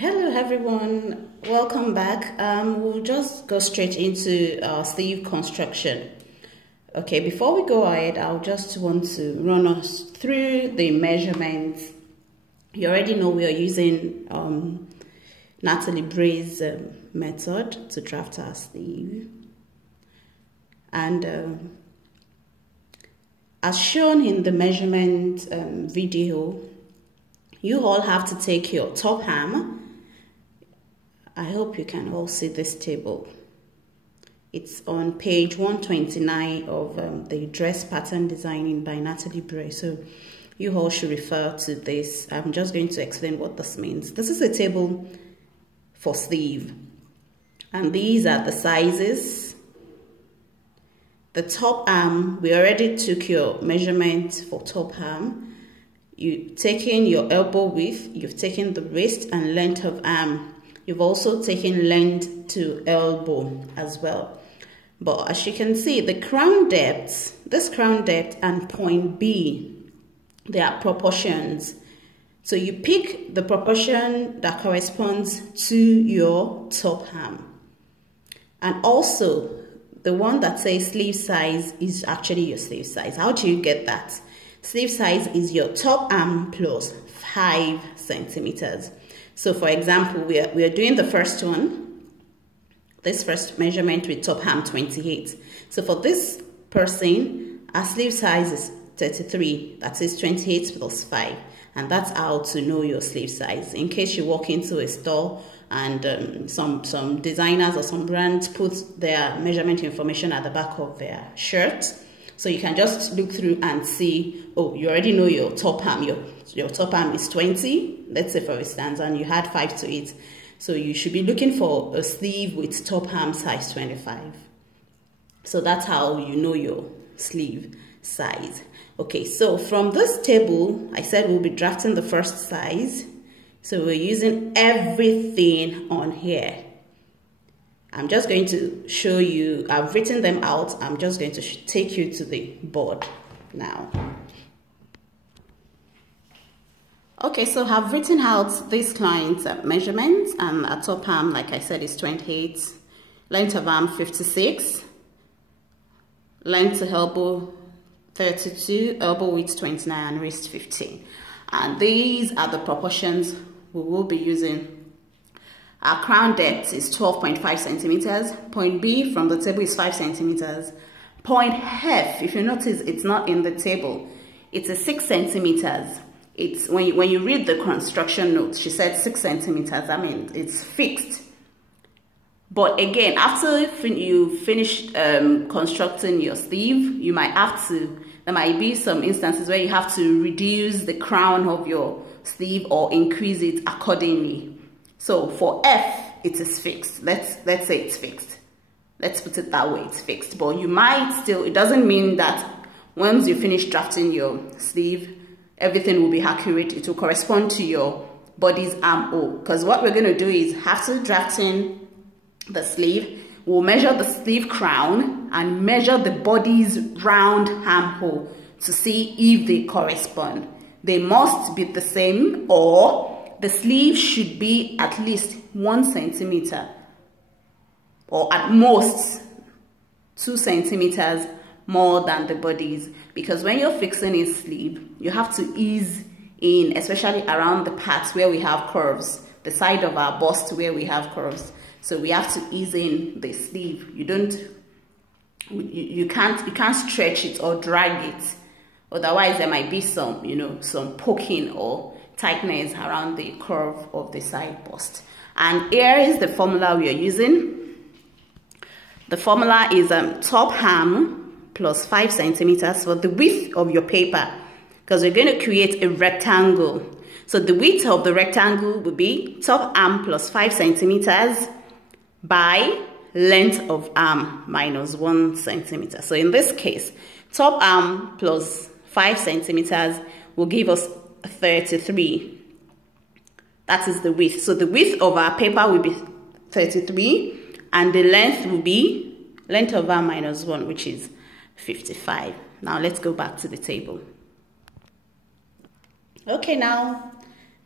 Hello everyone, welcome back. We'll just go straight into our sleeve construction. Okay, before we go ahead, I'll just want to run us through the measurements. You already know we are using Natalie Bray's method to draft our sleeve. And as shown in the measurement video, you all have to take your top hem. I hope you can all see this table. It's on page 129 of the dress pattern designing by Natalie Bray. So you all should refer to this. I'm just going to explain what this means. This is a table for sleeve. And these are the sizes. The top arm, we already took your measurement for top arm. You've taken your elbow width, you've taken the waist and length of arm. You've also taken length to elbow as well. But as you can see, the crown depth, this crown depth and point B, they are proportions. So you pick the proportion that corresponds to your top arm. And also, the one that says sleeve size is actually your sleeve size. How do you get that? Sleeve size is your top arm plus 5 centimeters. So for example, we are doing the first one, this first measurement with top arm 28. So for this person, our sleeve size is 33, that is 28 plus 5. And that's how to know your sleeve size. In case you walk into a store and some designers or some brands put their measurement information at the back of their shirt. So you can just look through and see, oh, you already know your top arm. Your top arm is 20, let's say for instance, and you had 5 to 8. So you should be looking for a sleeve with top arm size 25. So that's how you know your sleeve size. Okay, so from this table, I said we'll be drafting the first size. So we're using everything on here. I'm just going to show you, I've written them out. I'm just going to take you to the board now. Okay, so I've written out this client's measurements, and a top arm, like I said, is 28, length of arm 56, length to elbow 32, elbow width 29, and wrist 15. And these are the proportions we will be using. Our crown depth is 12.5 centimeters. Point B from the table is 5 centimeters. Point F, if you notice, it's not in the table. It's a 6 centimeters. It's when you read the construction notes, she said 6 centimeters. I mean, it's fixed. But again, after you finish constructing your sleeve, you might have to, there might be some instances where you have to reduce the crown of your sleeve or increase it accordingly. So for F, it is fixed. Let's say it's fixed. Let's put it that way, it's fixed. But you might still, it doesn't mean that once you finish drafting your sleeve, everything will be accurate. It will correspond to your body's armhole. Because what we're going to do is, after drafting the sleeve, we'll measure the sleeve crown and measure the body's round armhole to see if they correspond. They must be the same, or the sleeve should be at least 1 centimeter or at most 2 centimeters more than the body's, because when you're fixing a sleeve, you have to ease in, especially around the parts where we have curves, the side of our bust where we have curves. So we have to ease in the sleeve. You can't stretch it or drag it. Otherwise, there might be some poking or tightness around the curve of the side bust. And here is the formula we are using. The formula is top arm plus 5 centimeters for the width of your paper, because we're going to create a rectangle. So the width of the rectangle will be top arm plus 5 centimeters by length of arm minus 1 centimeter. So in this case, top arm plus 5 centimeters will give us 33. That is the width. So the width of our paper will be 33, and the length will be length of arm minus 1, which is 55. Now let's go back to the table. Okay, now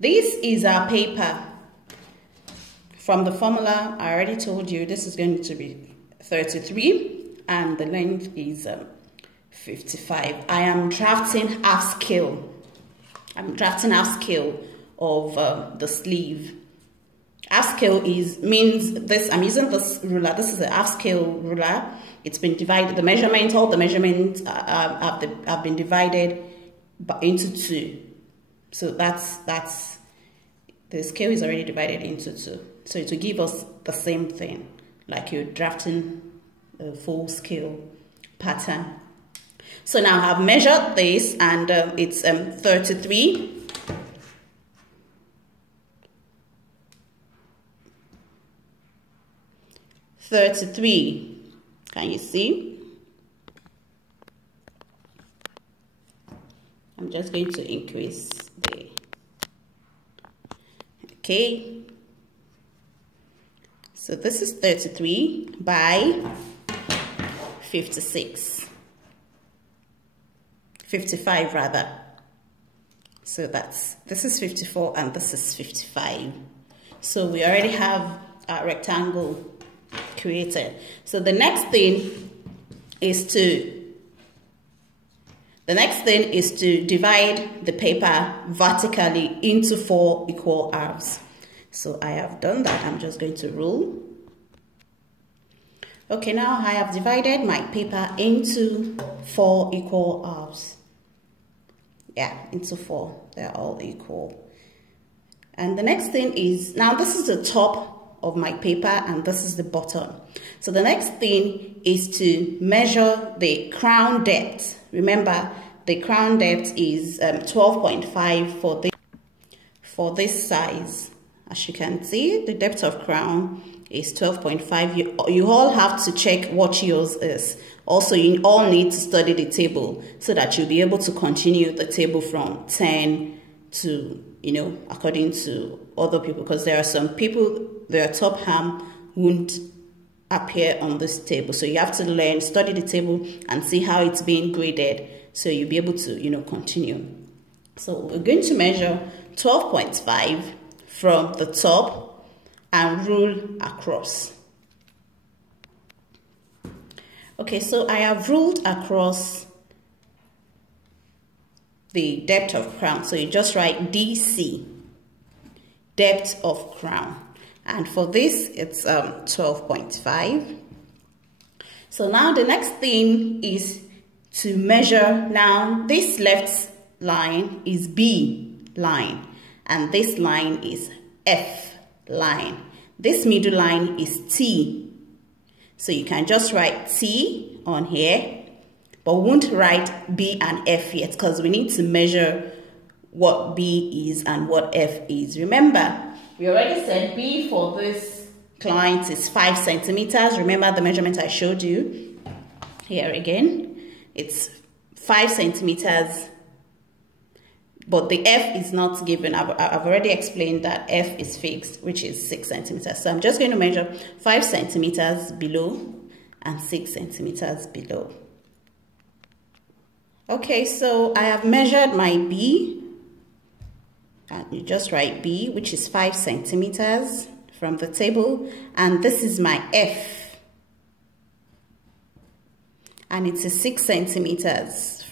this is our paper. from the formula, I already told you this is going to be 33 and the length is 55. I am drafting half scale. I'm drafting half scale of the sleeve. Half scale means this. I'm using this ruler. This is a half scale ruler. It's been divided. The measurement, all the measurements have been divided into 2. So that's the scale is already divided into 2. So it will give us the same thing, like you're drafting a full scale pattern. So now I've measured this, and it's 33. Can you see? I'm just going to increase the, okay. So this is 33 by 56. 55 rather. So this is 54 and this is 55. So we already have a rectangle created. So the next thing is to divide the paper vertically into 4 equal halves. So I have done that. I'm just going to rule. Okay, now I have divided my paper into 4 equal halves. Yeah, into 4. They're all equal. And the next thing is, now this is the top of my paper and this is the bottom. So the next thing is to measure the crown depth. Remember, the crown depth is 12.5 for this size. As you can see, the depth of crown is 12.5. You all have to check what yours is. Also, you all need to study the table so that you'll be able to continue the table from 10 to, according to other people, because there are some people, their top ham won't appear on this table. So you have to study the table and see how it's being graded so you'll be able to, continue. So we're going to measure 12.5 from the top and rule across. Okay, so I have ruled across the depth of crown. So you just write DC, depth of crown. And for this, it's 12.5. So now the next thing is to measure. Now this left line is B line, and this line is F line. This middle line is T. So you can just write T on here, but we won't write B and F yet because we need to measure what B is and what F is. Remember, we already said B for this client is 5 centimeters. Remember the measurement I showed you here again. It's 5 centimeters, but the F is not given. I've already explained that F is fixed, which is 6 centimeters. So I'm just going to measure 5 centimeters below and 6 centimeters below. Okay, so I have measured my B, and you just write B, which is 5 centimeters from the table, and this is my F, and it's a 6 centimeters,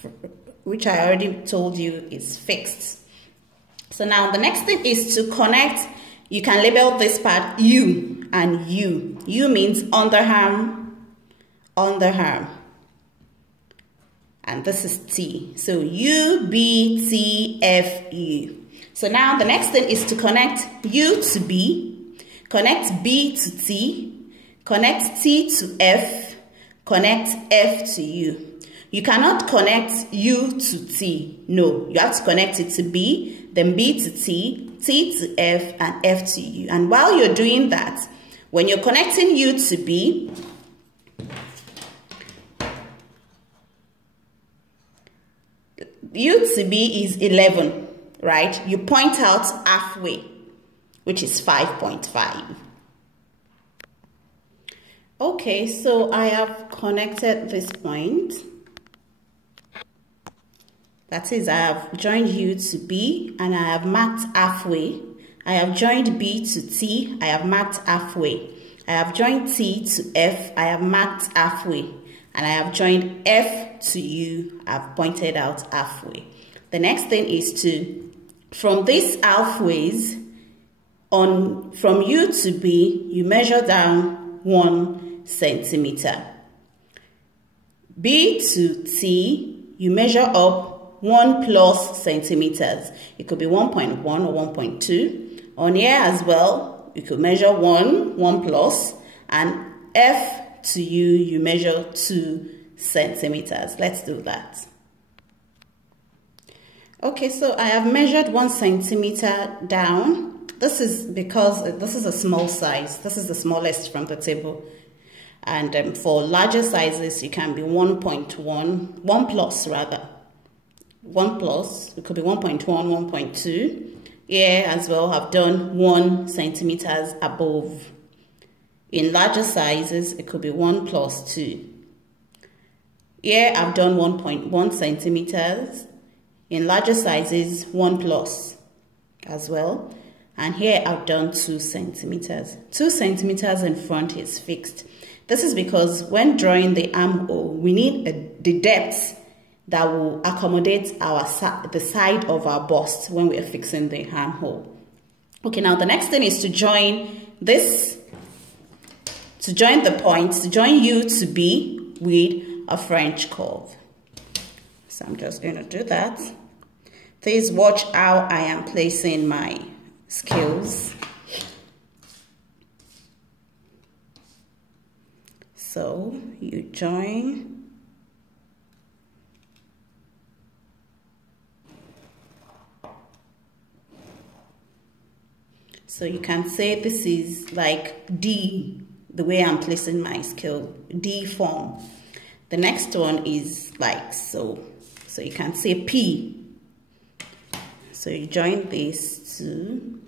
which I already told you is fixed. So now the next thing is to connect. You can label this part U and U. U means underarm, underarm. And this is T. So U, B, T, F, U. So now the next thing is to connect U to B, connect B to T, connect T to F, connect F to U. You cannot connect U to T. No, you have to connect it to B, then B to T, T to F, and F to U. And while you're doing that, when you're connecting U to B, U to B is 11, right? You point out halfway, which is 5.5. Okay, so I have connected this point. That is, I have joined U to B and I have marked halfway, I have joined B to T, I have marked halfway. I have joined T to F, I have marked halfway. And I have joined F to U, I've pointed out halfway. The next thing is to, from these halfways, from U to B, you measure down 1 centimeter. B to T, you measure up 1 plus centimeters. It could be 1.1 or 1.2. On here as well, you could measure 1 plus, and F to U, you measure 2 centimeters. Let's do that. Okay, so I have measured 1 centimeter down. This is because this is a small size. This is the smallest from the table. And for larger sizes, it can be 1.1, 1 plus rather. 1 plus, it could be 1.1, 1.2. Here as well, I've done 1 centimeters above. In larger sizes, it could be 1 plus 2. Here I've done 1.1 centimeters. In larger sizes, 1 plus as well. And here I've done 2 centimeters. 2 centimeters in front is fixed. This is because when drawing the armhole, we need the depth that will accommodate the side of our bust when we are fixing the armhole. Okay, now the next thing is to join this, to join the points, to join U to B with a French curve. So I'm just going to do that. Please watch how I am placing my scales. So you join, so you can say this is like D, the way I'm placing my scale, D form. The next one is like so you can say P. So you join this to,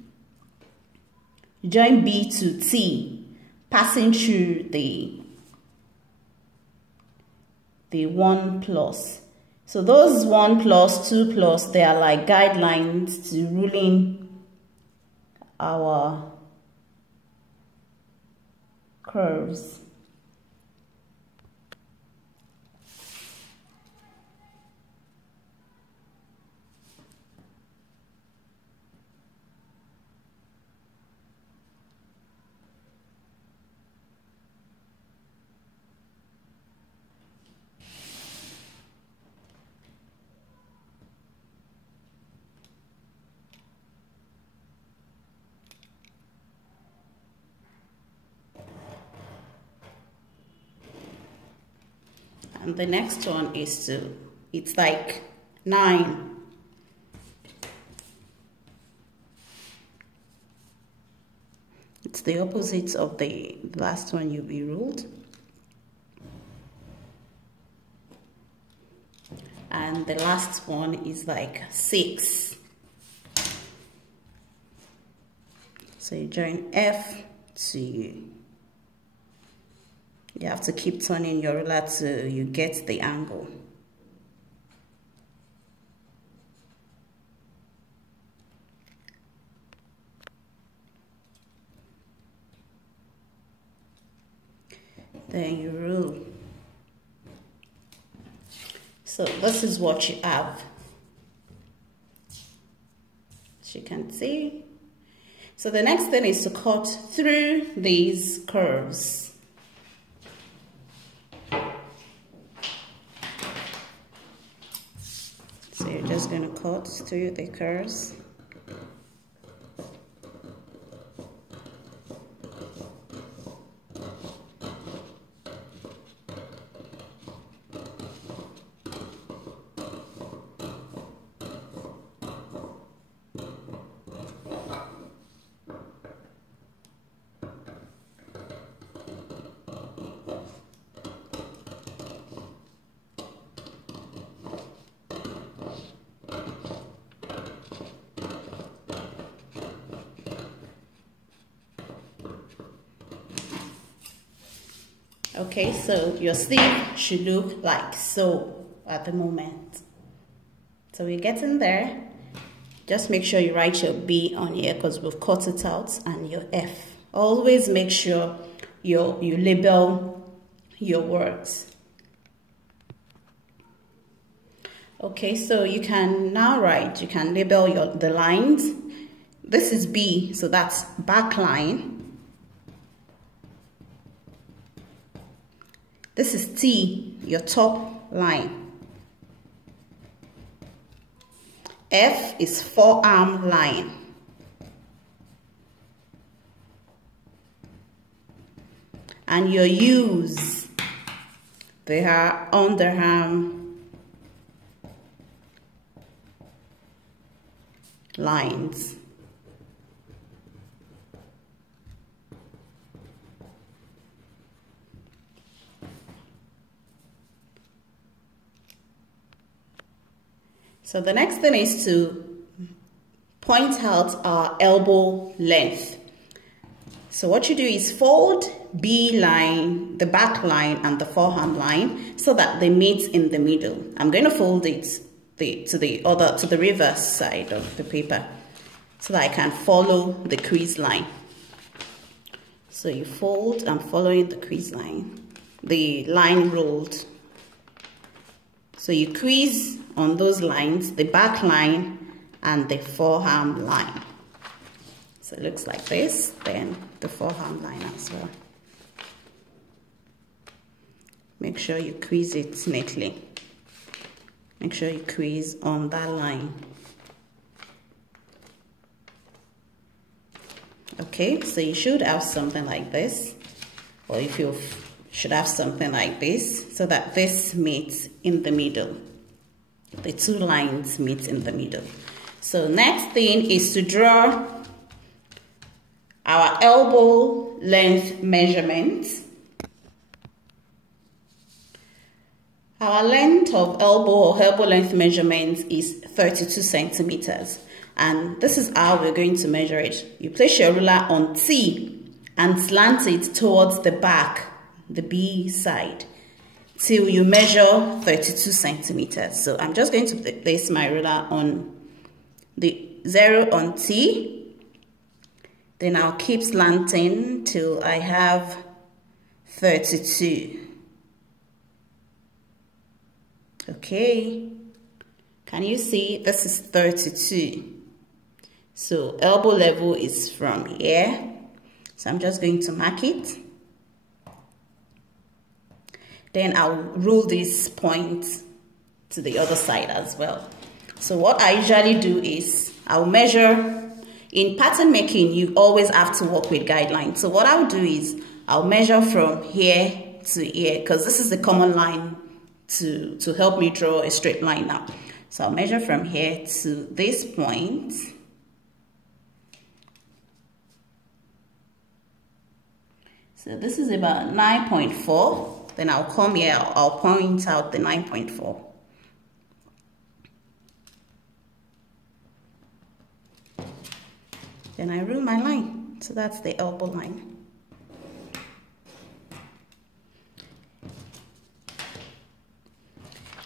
you join B to T, passing through the 1 plus. So those 1 plus, 2 plus, they are like guidelines to ruling our curves. And the next one is it's like 9. It's the opposite of the last one you ruled. And the last one is like 6. So you join F to U. You have to keep turning your ruler till you get the angle. Then you rule. So this is what you have. As you can see. So the next thing is to cut through these curves. So you're just going to cut through the curves. Okay, so your sleeve should look like so at the moment. So we're getting there. Just make sure you write your B on here because we've cut it out, and your F. Always make sure you label your words. Okay, so you can now write, you can label the lines. This is B, so that's back line. This is T, your top line. F is forearm line. And your U's, they are underarm lines. So the next thing is to point out our elbow length. So what you do is fold B line, the back line, and the forearm line so that they meet in the middle. I'm going to fold it to the reverse side of the paper so that I can follow the crease line. So you fold, I'm following the crease line, the line rolled. So you crease on those lines, the back line and the forearm line. So it looks like this, then the forearm line as well. Make sure you crease it neatly. Make sure you crease on that line. Okay, so you should have something like this, or if you should have something like this, so that this meets in the middle. The two lines meet in the middle. So next thing is to draw our elbow length measurement. Our length of elbow or elbow length measurement is 32 centimeters. And this is how we're going to measure it. You place your ruler on T and slant it towards the back, the B side, till you measure 32 centimeters. So I'm just going to place my ruler on the 0 on T. Then I'll keep slanting till I have 32. Okay, can you see this is 32? So elbow level is from here. So I'm just going to mark it. Then I'll rule this point to the other side as well. So what I usually do is I'll measure. In pattern making, you always have to work with guidelines. So what I'll do is I'll measure from here to here, because this is the common line to help me draw a straight line now. So I'll measure from here to this point. So this is about 9.4. Then I'll come here, I'll point out the 9.4. Then I rule my line. So that's the elbow line.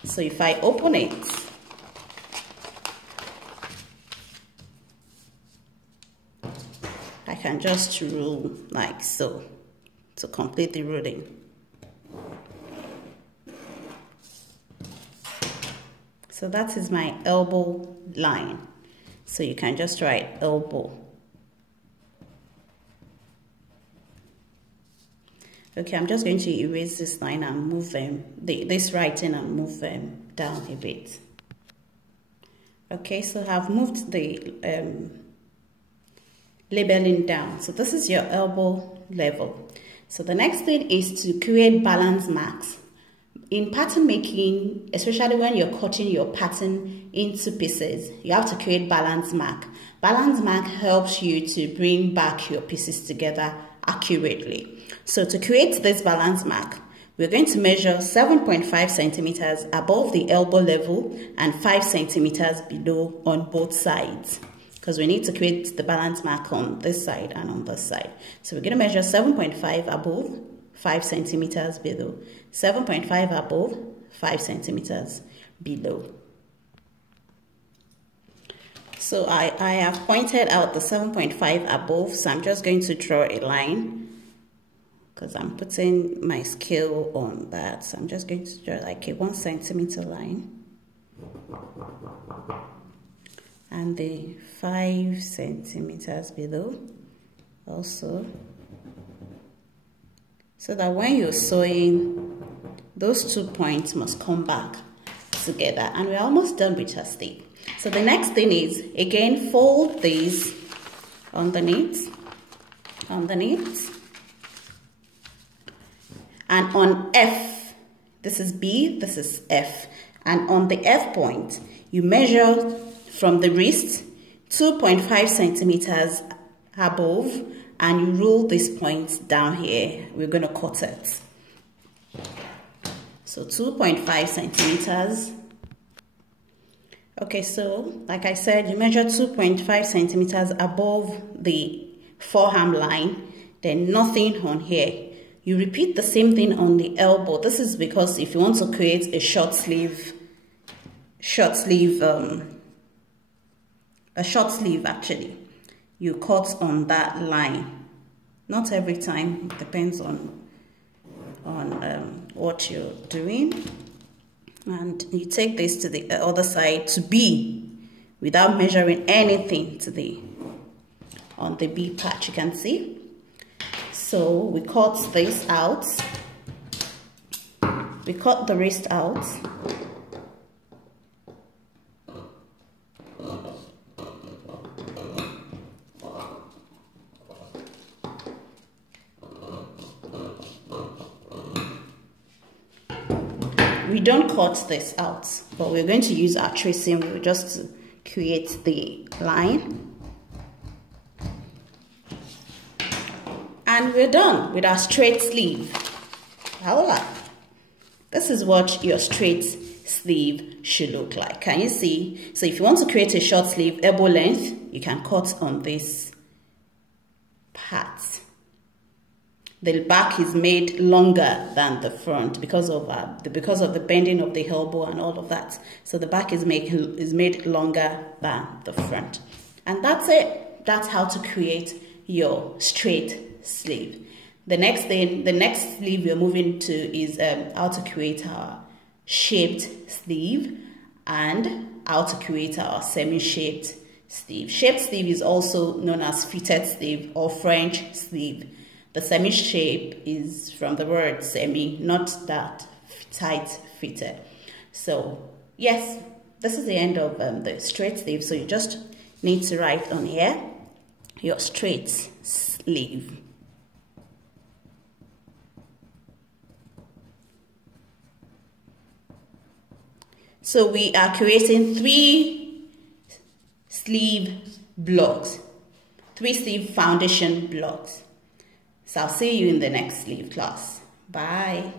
So if I open it, I can just rule like so to complete the ruling. So that is my elbow line. So you can just write elbow. Okay, I'm just going to erase this line and move this writing and move down a bit. Okay, so I've moved the labeling down. So this is your elbow level. So the next thing is to create balance marks. In pattern making, especially when you're cutting your pattern into pieces, you have to create balance mark. Balance mark helps you to bring back your pieces together accurately. So to create this balance mark, we're going to measure 7.5 centimeters above the elbow level and 5 centimeters below on both sides, because we need to create the balance mark on this side and on this side. So we're going to measure 7.5 above, 5 centimeters below, 7.5 above, 5 centimeters below. So I have pointed out the 7.5 above, so I'm just going to draw a line because I'm putting my scale on that. So I'm just going to draw like a 1 centimeter line and the 5 centimeters below also, so that when you're sewing, those 2 points must come back together. And we're almost done with our sleeve. So the next thing is, again, fold these underneath, and on F, this is B, this is F, and on the F point, you measure from the wrist 2.5 centimeters above, and you roll this point down here. We're going to cut it. So 2.5 centimeters. Okay, so like I said, you measure 2.5 centimeters above the forearm line, then nothing on here. You repeat the same thing on the elbow. This is because if you want to create a short sleeve actually, you cut on that line. Not every time, it depends on what you're doing. And you take this to the other side to B without measuring anything to the on the B patch, you can see. So we cut this out. We cut the wrist out. We don't cut this out, but we're going to use our tracing wheel just to create the line. And we're done with our straight sleeve. Voila! This is what your straight sleeve should look like. Can you see? So if you want to create a short sleeve elbow length, you can cut on this part. The back is made longer than the front because of the bending of the elbow and all of that. So the back is made longer than the front. And that's it. That's how to create your straight sleeve. The next sleeve we're moving to is how to create our shaped sleeve and how to create our semi-shaped sleeve. Shaped sleeve is also known as fitted sleeve or French sleeve. The semi-shape is from the word semi, not that tight fitted. So yes, this is the end of the straight sleeve. So you just need to write on here your straight sleeve. So we are creating 3 sleeve blocks, 3 sleeve foundation blocks. So I'll see you in the next sleeve class. Bye.